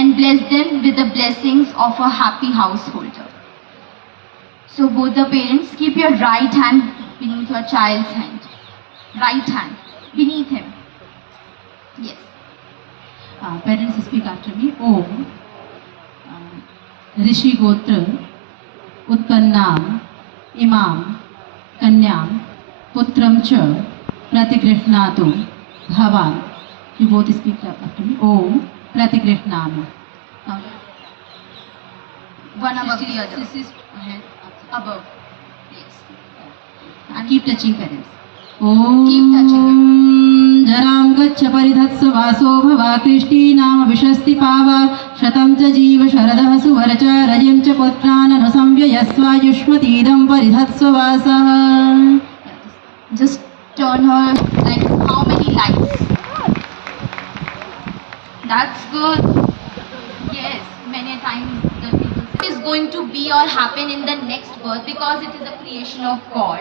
and bless them with the blessings of a happy householder. So both the parents, keep your right hand beneath your child's hand. Right hand beneath him. Yes. Parents speak after me. Om Rishi Gotra Utpannam Imam Kanyam Putram Cha Pratigrihnatum Bhavan. You both speak after me. Om Pratigrihnamu. One above the other. This is Above. Yes. and keep touching parents. Keep touching him. जरां गच्छ परिधत्स वासो भवा कृष्टी नाम विशस्ति पावा शतं च जीव शरदः सुवर्च रजिं च पुत्रान् संव्ययस्वायुष्मतीदं परिधत्स्व वासः. Just turn her like how many lights? That's good. Yes, many times the people say is going to be or happen in the next birth because it is a creation of God.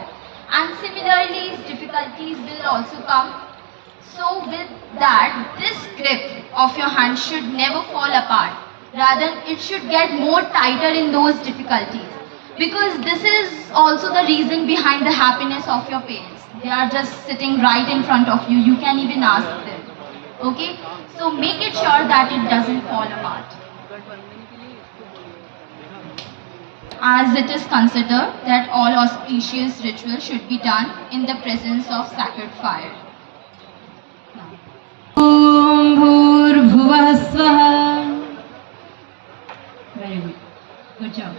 And similarly, difficulties will also come. So with that, this grip of your hand should never fall apart. Rather, it should get more tighter in those difficulties. Because this is also the reason behind the happiness of your parents. They are just sitting right in front of you. You can even ask them. Okay? So make it sure that it doesn't fall apart. As it is considered that all auspicious rituals should be done in the presence of sacred fire. Om Bhurbhuvah Swaha. Very good. Good job.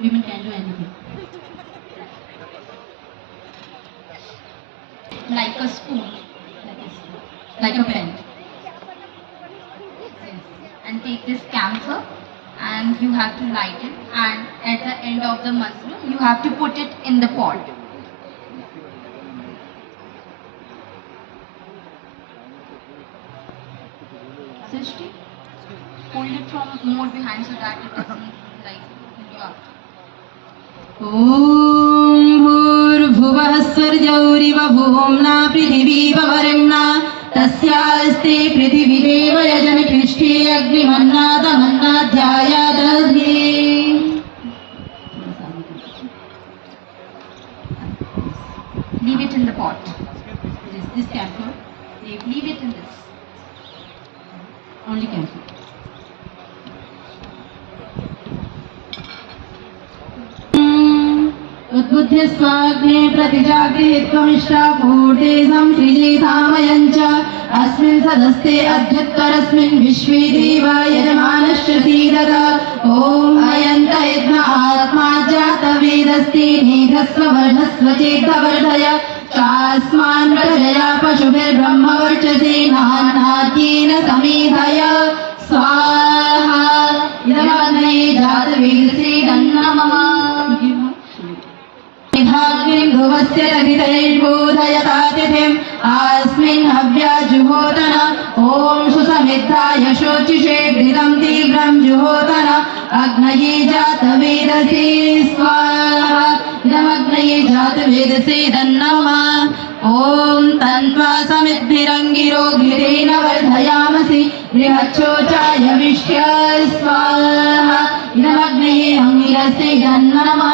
Women can do anything. Like a spoon. Like a pen. And take this camphor and you have to light it, and at the end of the mantra you have to put it in the pot. Srishti, hold it from more behind so that it doesn't like you up. Om Bhurbhuvah Swarjauriva Bhumna Prithivīva Varimna Tasyaste Prithivideva Yajami Krishti Agrimannada Mannadhyaya Dadhi. Leave it in the pot. This camphor. Leave it in this. Only camphor. उद्बुद्ध्य स्वाग्ने प्रतिजागृहित्वमिष्टा भूते संसृजे धामयञ्च अस्मिन् सदस्ते अद्युत्तरस्मिन् विश्वे देवा यजमानश्च सीदत ॐ अयन्त यज्ञ आत्मा जातवेदस्ते नेघस्व वर्धस्व चेद्धवर्धय चास्मान् प्रजया पशुभिर्ब्रह्मवर्चसेनान्नाद्येन समेधय स्वाहा इदमग्ने जातवेदसे तन्नमः ध्रुवस्य लघितैर्बोधयतातिथिम् अस्मिन् हव्याजुहोतन ॐ सुसमिद्धाय शोचिषे घृतं तीव्रं जुहोतन अग्नये जातवेदसे स्वाहा इदमग्नये जातवेदसे तन्नमः ॐ तन्त्वा समिद्भिरङ्गिरो घृतेन वर्धयामसि बृहच्छोचाय विष्य स्वाहा इदमग्नये अङ्गिरसे तन्नमः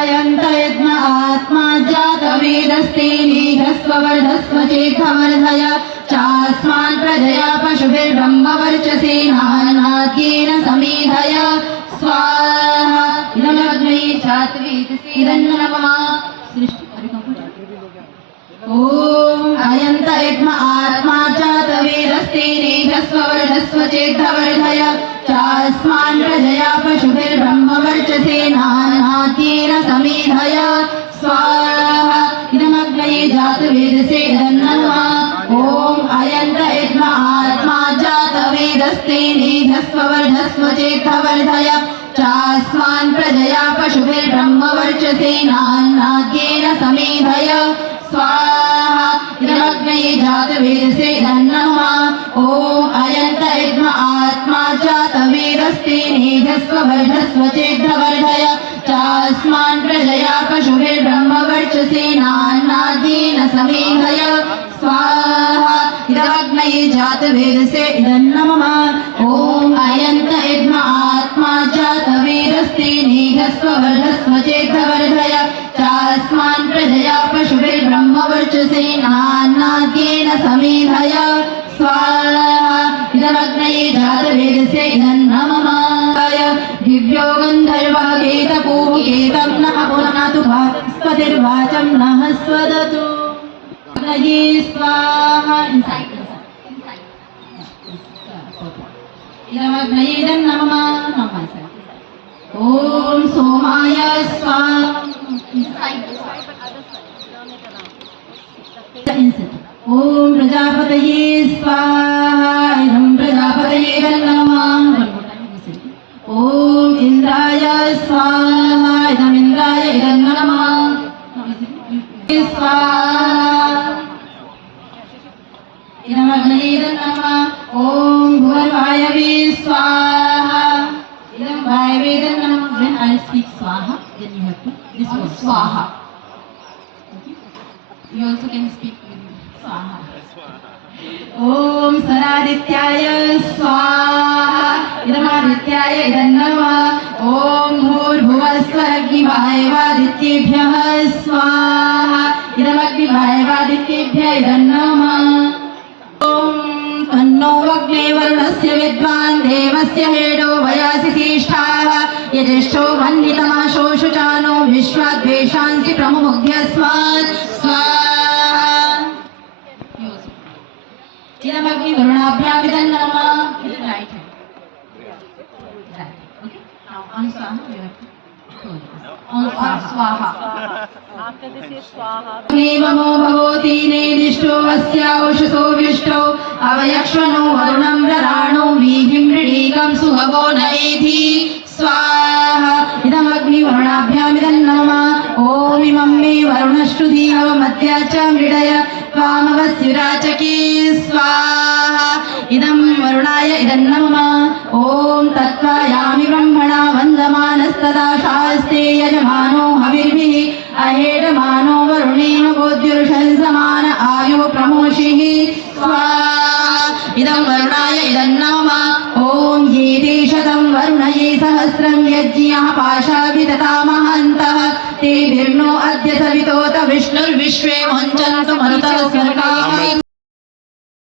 अयन्त यज्ञ आत्मा जातवेदस्ते नेघस्व वर्धस्व चेद्धवर्धय चास्मान् प्रजया पशुभिर्ब्रह्मवर्चसेनान्नाद्येन समेधय स्वाहा इदमग्नये जातवेदसे तन्नमः. ॐ अयन्त यज्ञ आत्मा जातवेदस्ते नेघस्व वर्धस्व चेद्धवर्धय चास्मान् प्रजया पशुभिर्ब्रह्मवर्चसेनान्नाद्येन समेधय स्वाहा इदमग्नये जातवेदसे तन्नमः. ॐ अयन्त यज्ञ आत्मा जातवेदस्ते नेघस्व वर्धस्व चेद्धवर्धय चास्मान् प्रजया पशुभिर्ब्रह्मवर्चसेनान्नाद्येन समेधय स्वाहा इदमग्नये जातवेदसे तन्नमः. ॐ अयन्त यज्ञ आत्मा जातवेदस्ते नेघस्व वर्धस्व चेद्धवर्धय चास्मान् प्रजया पशुभिर्ब्रह्मवर्चसेनान्नाद्येन समेधय स्वाहा इदमग्नये जातवेदसे इदन्नमः ॐ अयन्त इद्म आत्मा जातवेदस्ते नेहस्ववर्धस्व चेतवर्धय चास्मान् प्रजया पशुभिर्ब्रह्मवर्चसेनान्नाद्येन समेधय स्वाहा इदमग्नये जातवेदसे इदन्नमः दिव्यो गन्धर्वः केतपूकेतं नः पुनः भास्पतिर्वाचं नः स्वदतु अग्नये स्वाहा इदमग्नये इदन्नमः ॐ सोमाय स्वाहा ॐ प्रजापतये स्वाहा इदं प्रजापतये इदन्नमः ॐ इन्द्राय स्वाहा इदमिन्द्राय इदन्नमः स्वाहा इदमग्नये इदन्नमः ॐ भुवर्वायवे स्वाहा इदं Vayve इदन्नमः when I speak swaha then you have to this word swaha you also can speak swaha ॐ सरादित्याय स्वाहा इदमादित्याय इदन्नमः ॐ भूर्भुवस्वरग्निवायवादित्येभ्यः स्वाहा इदमग्निवायवादित्येभ्यः इदन्नमः ॐ तन्नो अग्ने वरुणस्य विद्वान् देवस्य हेडो वयासि श्रेष्ठाः यजेष्ठो वह्नितमाशो शुचानो विश्वाद्वेषांसि प्रमुमुग्ध्यस्मात् स्वाहा इदमग्नि वरुणाभ्याम् इदन्नमः right hand right okay now on swaha you have to on swaha after this is swaha Nemo भवति नेदिष्टो अस्यावशसो विष्टो अवयक्ष्मनो वरुणं रराणो वीहिं मृडीकं सुहवो नयेधि स्वाहा इदमग्नि वरुणाभ्याम् इदन्नमः ॐ इमं मे वरुणश्रुधिः मध्या च मृडय त्वामवस्युराचके स्वाहा इदं वरुणाय इदन्नमः ॐ तत्त्वायामि ब्रह्मणा वन्दमानस्तदा शास्ते यजमानो हविर्भिः अहेडमानो वरुणेन गोद्युर्षंसमान आयो प्रमोषिः स्वाहा इदं वरुणाय इदन्नमः ॐ ये ते शतं वरुणये सहस्रं यज्ञः पाशाभिदतामहन्तः तेभिर्नो अद्य सवितोत विष्णुर्विश्वे मुञ्चन्तु मरुतः